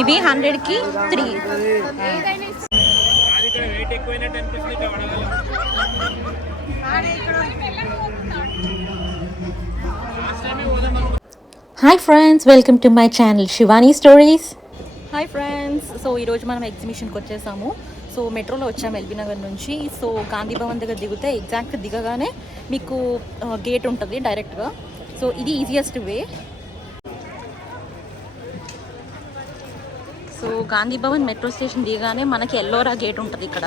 ఇవి 100కి 3. Hi friends, welcome to my channel Shivani stories. Hi friends, so ఈరోజు మనం ఎగ్జిబిషన్కి వచ్చేసాము. సో మెట్రోలో వచ్చాము ఎల్బీ నగర్ నుంచి. సో గాంధీ భవన్ దగ్గర దిగితే ఎగ్జాక్ట్ దిగగానే మీకు గేట్ ఉంటుంది డైరెక్ట్గా. సో ఇది easiest way. So Gandhi Bhavan metro station దిగగానే మనకి ఎల్లోరా గేట్ ఉంటుంది ఇక్కడ.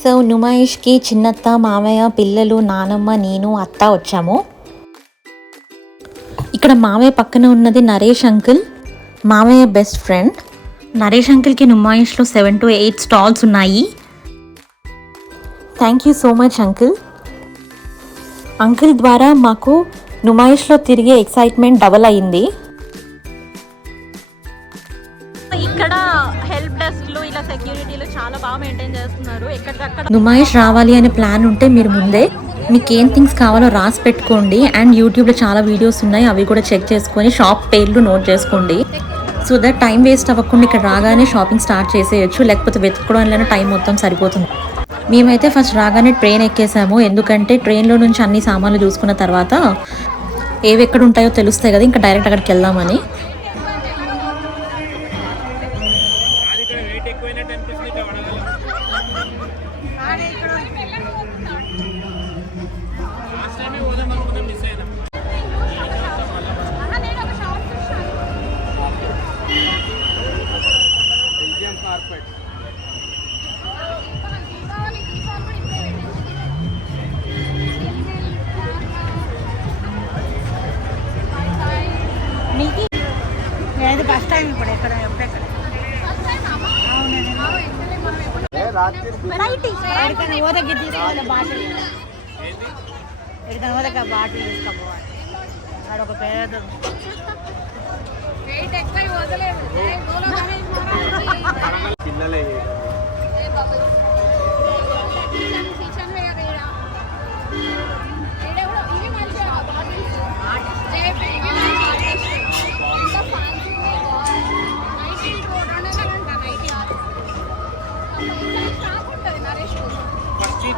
సో నుమాయిష్కి చిన్నత్త, మామయ్య, పిల్లలు, నానమ్మ, నేను, అత్త వచ్చాము. ఇక్కడ మామయ్య పక్కన ఉన్నది నరేష్ అంకుల్, మామయ్య బెస్ట్ ఫ్రెండ్. నరేష్ అంకుల్కి నుమాయిష్లో 7 to 8 స్టాల్స్ ఉన్నాయి. Thank you so much uncle. Uncle ద్వారా మాకు నుమాయిష్లో తిరిగే ఎక్సైట్మెంట్ డబల్ అయింది. ఇక్కడ హెల్ప్ డెస్క్లు ఇలా సెక్యూరిటీలు చాలా బాగా మెయింటైన్ చేస్తున్నారు. ఎక్కడికక్కడ నుమాయిష్ రావాలి అనే ప్లాన్ ఉంటే మీరు ముందే మీకు ఏం థింగ్స్ కావాలో రాసి పెట్టుకోండి. అండ్ యూట్యూబ్లో చాలా వీడియోస్ ఉన్నాయి, అవి కూడా చెక్ చేసుకొని షాప్ పేర్లు నోట్ చేసుకోండి. సో దట్ టైం వేస్ట్ అవ్వకుండా ఇక్కడ రాగానే షాపింగ్ స్టార్ట్ చేసేయచ్చు. లేకపోతే వెతుక్కోవడంలోనే టైం మొత్తం సరిపోతుంది. మేమైతే ఫస్ట్ రాగానే ట్రైన్ ఎక్కేసాము. ఎందుకంటే ట్రైన్లో నుంచి అన్ని సామాన్లు చూసుకున్న తర్వాత ఏవి ఎక్కడ ఉంటాయో తెలుస్తాయి కదా, ఇంకా డైరెక్ట్ అక్కడికి వెళ్దామని. ఫస్ట్ టైం ఇప్పుడు ఎక్కడ ఎప్పుడెక్కడ ఓదకి తీసుకోవాలి, బాటిల్ ఎక్కడికైనా ఓదక బాటిల్ తీసుకోపోవాలి. అదొక పేద పిల్లలే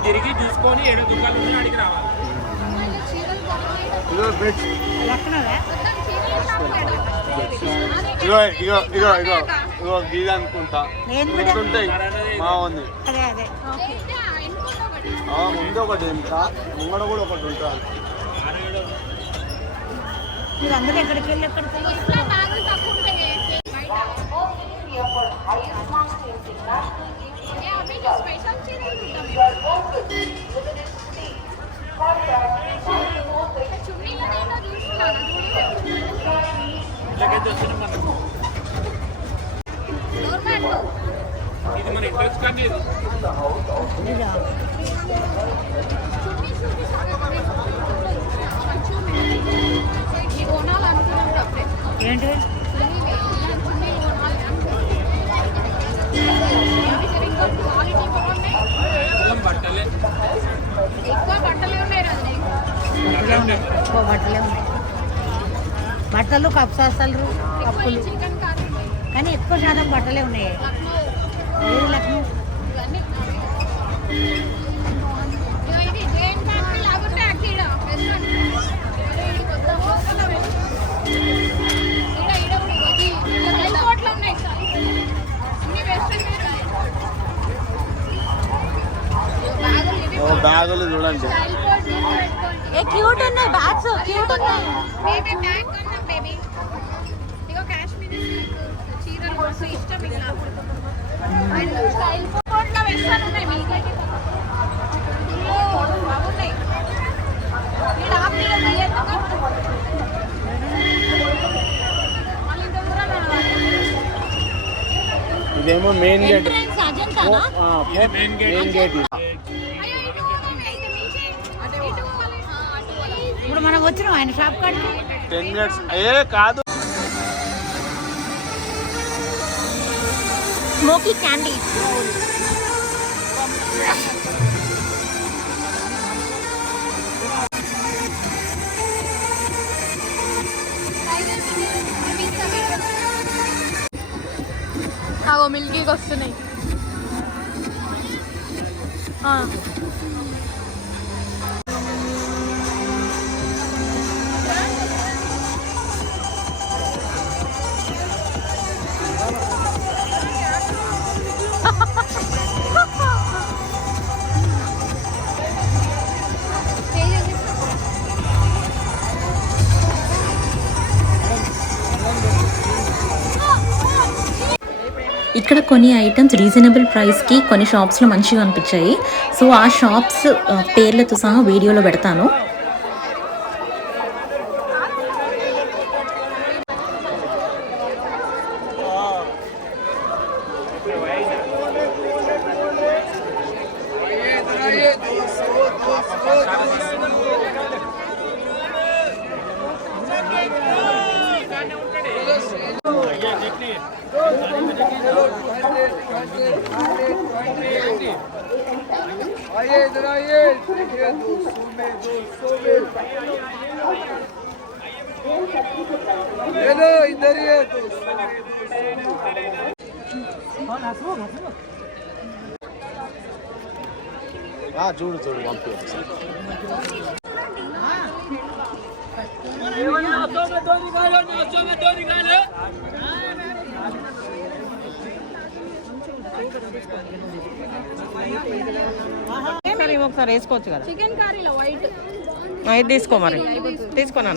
తిరిగి చూసుకొని ఏడో దుకాణం అడిగి రావాలి. ఇగో ఇగో ఇగో ఇగో ఇగో గీది అనుకుంటా ఉంటాయి మా ఉంది. ముందు ఒకటి ఇంకా ముంగడ కూడా ఒకటి ఉంటుంది. అందరూ ఎక్కడికి వెళ్ళి ఎక్కడికి ఇది మన ఇంట్రెస్ట్ కానీ ఏంటి బట్టలే బట్టలే ఉన్నాయి. బట్టలు కప్సాలు కప్పులు, కానీ ఎక్కువ శాతం బట్టలే ఉన్నాయి. లక్ష్మి బ్యాగులు చూడండి, క్యూట్ ఉన్నాయి. బ్యాగ్స్ క్యూట్ ఉన్నాయి. ఇదేమో మెయిన్ గేట్. మెయిన్ గేట్ ఇప్పుడు మనం వచ్చినాం ఆయన షాప్ కాడికి 10 minutes. కాదు, స్మోకీ క్యాండీ. మిల్కీకి వస్తున్నాయి. ఇక్కడ కొన్ని ఐటమ్స్ రీజనబుల్ ప్రైస్కి కొన్ని షాప్స్లో మంచిగా అనిపించాయి. సో ఆ షాప్స్ పేర్లతో సహా వీడియోలో పెడతాను. చూడు చూడు పంపి ఒకసారి వేసుకోవచ్చు కదా. చికెన్ కర్రీలో వైట్ ఇది తీసుకో, మరి తీసుకోనా.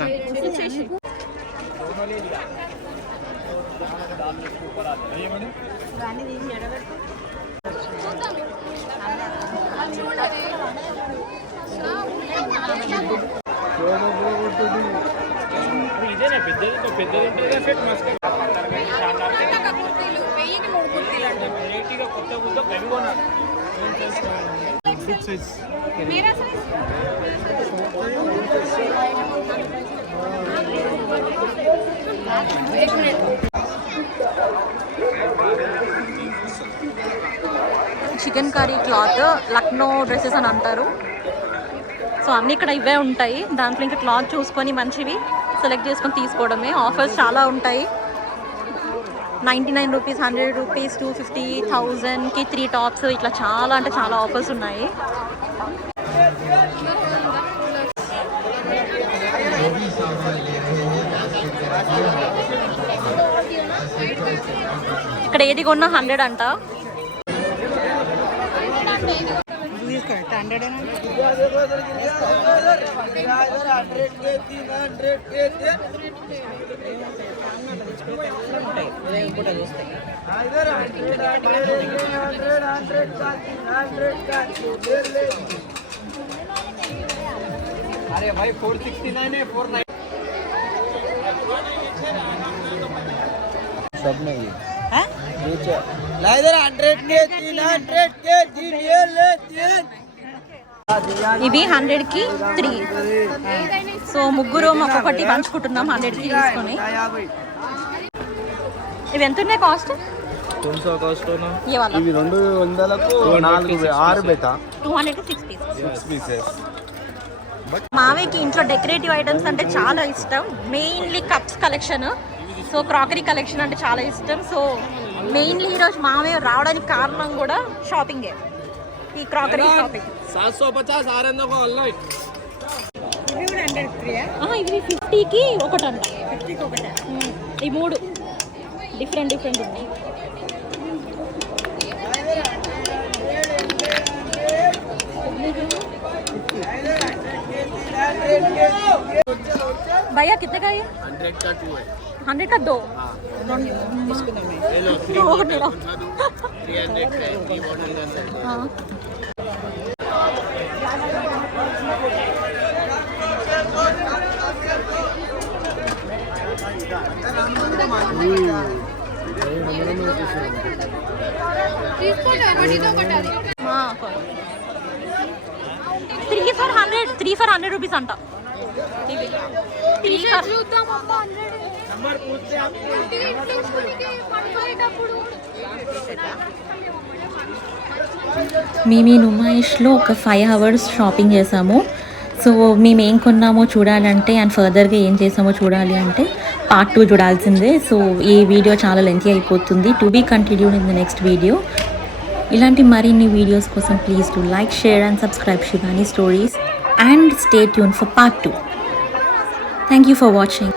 Chicken curry cloth Lucknow dresses అని అంటారు. సో అన్నీ ఇక్కడ ఇవే ఉంటాయి. దాంట్లో ఇంకా క్లాత్ చూసుకొని మంచివి సెలెక్ట్ చేసుకొని తీసుకోవడమే. ఆఫర్స్ చాలా ఉంటాయి. 99 రూపీస్, 100 రూపీస్, 250, 1000కి 3 టాప్స్, ఇట్లా చాలా అంటే చాలా ఆఫర్స్ ఉన్నాయి. ఇక్కడ ఏది కొన్నా 100 అంట. अरे भाई 469 है 49 सब नहीं है ला इधर 100 के 300 के ये ले 3 ఇవి 100కి 3. సో ముగ్గురు ఒక్కొక్కటి పంచుకుంటున్నాం 100కి తీసుకొని. ఇవి ఎంత ఉన్నాయి కాస్ట్? 300 కాస్ట్ ये वाला ఇవి 200లకు 4 6 బెతా 200కి 6 పీసెస్. మావేకి ఇంట్లో డెకరేటివ్ ఐటమ్స్ అంటే చాలా ఇష్టం. Mainly cups collection, so crockery collection అంటే చాలా ఇష్టం. సో మెయిన్లీ ఈరోజు మావే రావడానికి కారణం కూడా షాపింగే, ఈ క్రాకరీ షాపింగ్. 750 ఆరెందో को ऑनलाइन ఇవి 50కి ఒకటంట. ఈ 3 డిఫరెంట్ ఉన్నాయి. भैया कितने का ये? 100 का 2 है. 100 का 2. ये लो 300 का 300 का है. ये मॉडल का है. हाँ. हाँ 3 for 100 rupees अंटा. 3 for మేము ఈ నుమాయిష్లో ఒక 5 hours షాపింగ్ చేసాము. సో మేము ఏం కొన్నామో చూడాలంటే అండ్ ఫర్దర్గా ఏం చేసామో చూడాలి అంటే పార్ట్ 2 చూడాల్సిందే. సో ఈ వీడియో చాలా లెంతీ అయిపోతుంది. To be continued in the next video. ఇలాంటి మరిన్ని వీడియోస్ కోసం please to like, share and subscribe Shivani stories and stay tune for part 2. Thank you for watching.